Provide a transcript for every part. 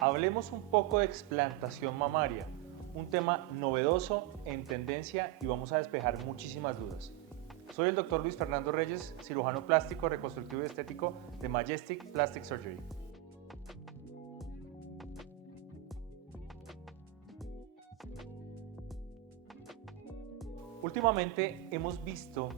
Hablemos un poco de explantación mamaria, un tema novedoso, en tendencia y vamos a despejar muchísimas dudas. Soy el Dr. Luis Fernando Reyes, cirujano plástico, reconstructivo y estético de Majestic Plastic Surgery. Últimamente hemos visto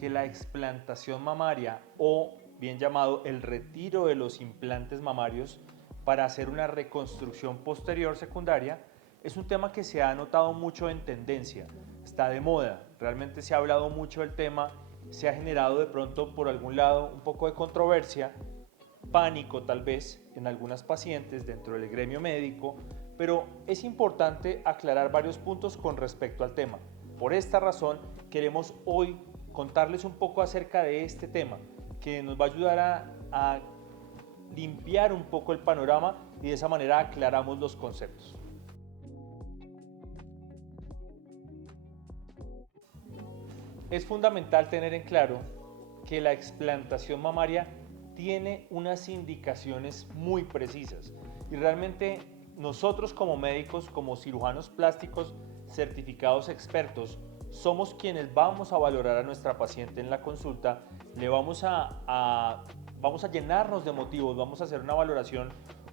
que la explantación mamaria, o bien llamado el retiro de los implantes mamarios para hacer una reconstrucción posterior secundaria, es un tema que se ha notado mucho en tendencia, está de moda, realmente se ha hablado mucho del tema, se ha generado de pronto por algún lado un poco de controversia, pánico tal vez en algunas pacientes dentro del gremio médico, pero es importante aclarar varios puntos con respecto al tema. Por esta razón queremos hoy contarles un poco acerca de este tema que nos va a ayudar a limpiar un poco el panorama y de esa manera aclaramos los conceptos. Es fundamental tener en claro que la explantación mamaria tiene unas indicaciones muy precisas y realmente nosotros como médicos, como cirujanos plásticos certificados expertos, somos quienes vamos a valorar a nuestra paciente en la consulta, le vamos a llenarnos de motivos, vamos a hacer una valoración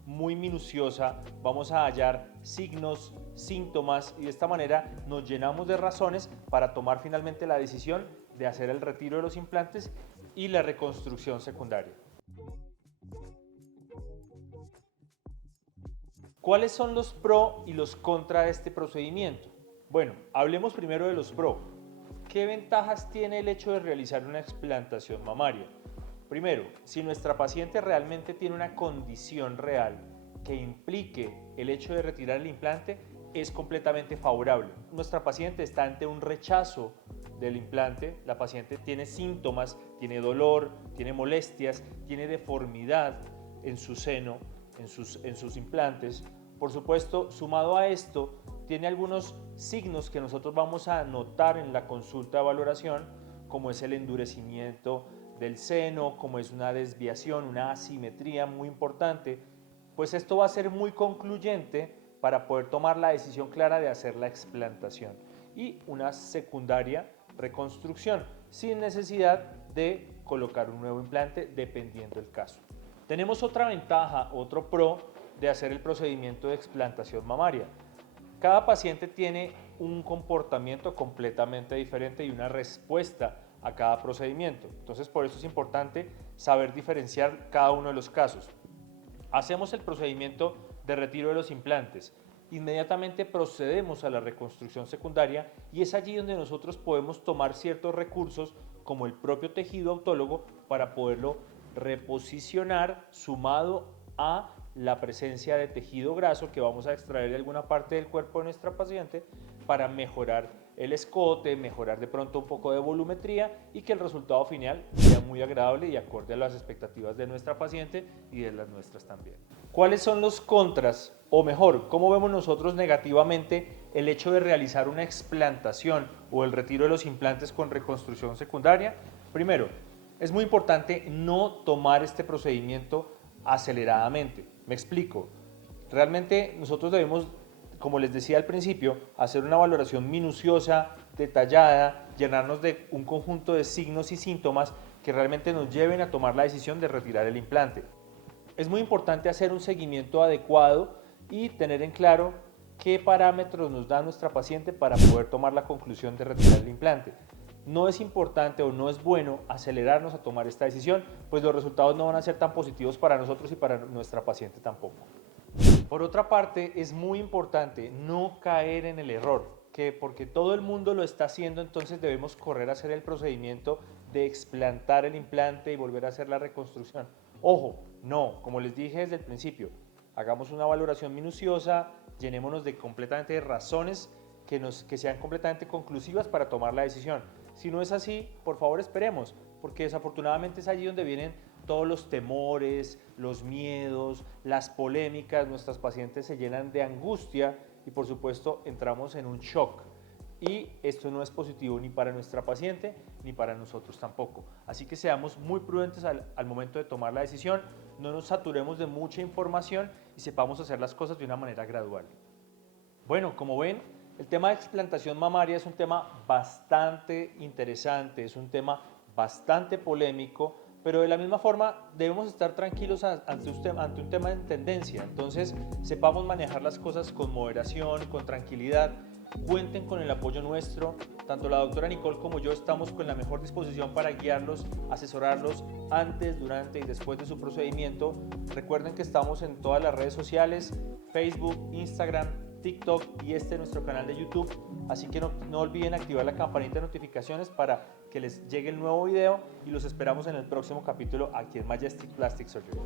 muy minuciosa, vamos a hallar signos, síntomas y de esta manera nos llenamos de razones para tomar finalmente la decisión de hacer el retiro de los implantes y la reconstrucción secundaria. ¿Cuáles son los pro y los contra de este procedimiento? Bueno, hablemos primero de los pro. ¿Qué ventajas tiene el hecho de realizar una explantación mamaria? Primero, si nuestra paciente realmente tiene una condición real que implique el hecho de retirar el implante, es completamente favorable. Nuestra paciente está ante un rechazo del implante, la paciente tiene síntomas, tiene dolor, tiene molestias, tiene deformidad en su seno, en sus implantes. Por supuesto, sumado a esto, tiene algunos signos que nosotros vamos a notar en la consulta de valoración, como es el endurecimiento del seno, como es una desviación, una asimetría muy importante, pues esto va a ser muy concluyente para poder tomar la decisión clara de hacer la explantación y una secundaria reconstrucción sin necesidad de colocar un nuevo implante dependiendo del caso. Tenemos otra ventaja, otro pro de hacer el procedimiento de explantación mamaria. Cada paciente tiene un comportamiento completamente diferente y una respuesta a cada procedimiento. Entonces, por eso es importante saber diferenciar cada uno de los casos. Hacemos el procedimiento de retiro de los implantes. Inmediatamente procedemos a la reconstrucción secundaria y es allí donde nosotros podemos tomar ciertos recursos como el propio tejido autólogo para poderlo reposicionar sumado a la presencia de tejido graso que vamos a extraer de alguna parte del cuerpo de nuestra paciente para mejorar el escote, mejorar de pronto un poco de volumetría y que el resultado final sea muy agradable y acorde a las expectativas de nuestra paciente y de las nuestras también. ¿Cuáles son los contras? O mejor, ¿cómo vemos nosotros negativamente el hecho de realizar una explantación o el retiro de los implantes con reconstrucción secundaria? Primero, es muy importante no tomar este procedimiento aceleradamente. Me explico. Realmente nosotros debemos, como les decía al principio, hacer una valoración minuciosa, detallada, llenarnos de un conjunto de signos y síntomas que realmente nos lleven a tomar la decisión de retirar el implante. Es muy importante hacer un seguimiento adecuado y tener en claro qué parámetros nos da nuestra paciente para poder tomar la conclusión de retirar el implante. No es importante o no es bueno acelerarnos a tomar esta decisión, pues los resultados no van a ser tan positivos para nosotros y para nuestra paciente tampoco. Por otra parte, es muy importante no caer en el error, que porque todo el mundo lo está haciendo, entonces debemos correr a hacer el procedimiento de explantar el implante y volver a hacer la reconstrucción. Ojo, no, como les dije desde el principio, hagamos una valoración minuciosa, llenémonos de completamente razones que sean completamente conclusivas para tomar la decisión. Si no es así, por favor esperemos, porque desafortunadamente es allí donde vienen todos los temores, los miedos, las polémicas, nuestras pacientes se llenan de angustia y por supuesto entramos en un shock. Y esto no es positivo ni para nuestra paciente ni para nosotros tampoco. Así que seamos muy prudentes al momento de tomar la decisión. no nos saturemos de mucha información y sepamos hacer las cosas de una manera gradual. Bueno, como ven, el tema de explantación mamaria es un tema bastante interesante, es un tema bastante polémico, pero de la misma forma debemos estar tranquilos ante un tema en tendencia. Entonces, sepamos manejar las cosas con moderación, con tranquilidad. Cuenten con el apoyo nuestro. Tanto la doctora Nicole como yo estamos con la mejor disposición para guiarlos, asesorarlos antes, durante y después de su procedimiento. Recuerden que estamos en todas las redes sociales, Facebook, Instagram, TikTok y este es nuestro canal de YouTube. Así que no olviden activar la campanita de notificaciones para que les llegue el nuevo video y los esperamos en el próximo capítulo aquí en Majestic Plastic Surgery.